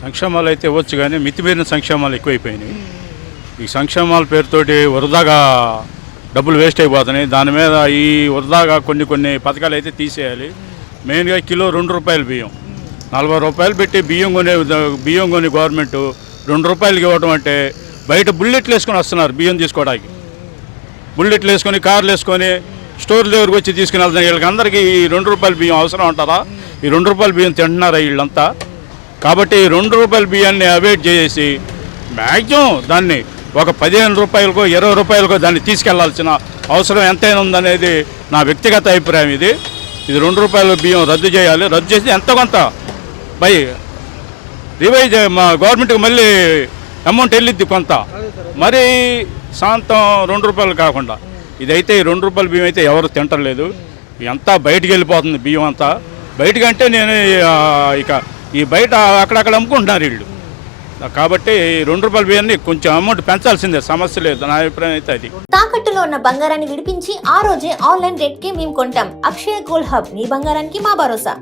సంక్షేమాలు అయితే ఇవ్వచ్చు కానీ మితిమీరిన సంక్షేమాలు ఎక్కువైపోయినాయి. ఈ సంక్షేమాల పేరుతోటి వృధాగా డబ్బులు వేస్ట్ అయిపోతున్నాయి. దాని మీద ఈ వృధాగా కొన్ని పథకాలు అయితే తీసేయాలి. మెయిన్గా కిలో ₹2 బియ్యం, 40 రూపాయలు పెట్టి బియ్యం కొని గవర్నమెంట్ ₹2 ఇవ్వడం అంటే బయట బుల్లెట్లు వేసుకొని వస్తున్నారు బియ్యం తీసుకోవడానికి. బుల్లెట్లు వేసుకొని కార్లు వేసుకొని స్టోర్ దగ్గరకు వచ్చి తీసుకుని వెళ్తాను. వీళ్ళకి అందరికీ ఈ ₹2 బియ్యం అవసరం అంటారా? ఈ ₹2 బియ్యం తింటున్నారా వీళ్ళంతా? కాబట్టి ఈ ₹2 బియ్యాన్ని అవాయిడ్ చేసి మ్యాక్సిమం దాన్ని ఒక ₹15కో ₹20కో దాన్ని తీసుకెళ్లాల్సిన అవసరం ఎంతైనా ఉందనేది నా వ్యక్తిగత అభిప్రాయం. ఇది ₹2 బియ్యం రద్దు చేయాలి. రద్దు చేసి ఎంత కొంత రివైజ్ మా గవర్నమెంట్కి మళ్ళీ అమౌంట్ వెళ్ళిద్ది కొంత, మరి శాంతం ₹2 కాకుండా. ఇదైతే ఈ ₹2 బియ్యం అయితే ఎవరు తింటలేదు. అంతా బయటికి వెళ్ళిపోతుంది బియ్యం అంతా. బయటకంటే నేను ఇక ఈ బయట అక్కడక్కడ అమ్ముకుంటున్నారు వీళ్ళు. కాబట్టి ₹2 బియ్యాన్ని కొంచెం అమౌంట్ పెంచాల్సిందే, సమస్య లేదు. నా అభిప్రాయం అయితే అది. తాకట్టులో ఉన్న బంగారాన్ని విడిపించి ఆ రోజే ఆన్లైన్ రేట్కి మేము కొంటాం. అక్షయ గోల్డ్ హబ్, మీ బంగారానికి మా భరోసా.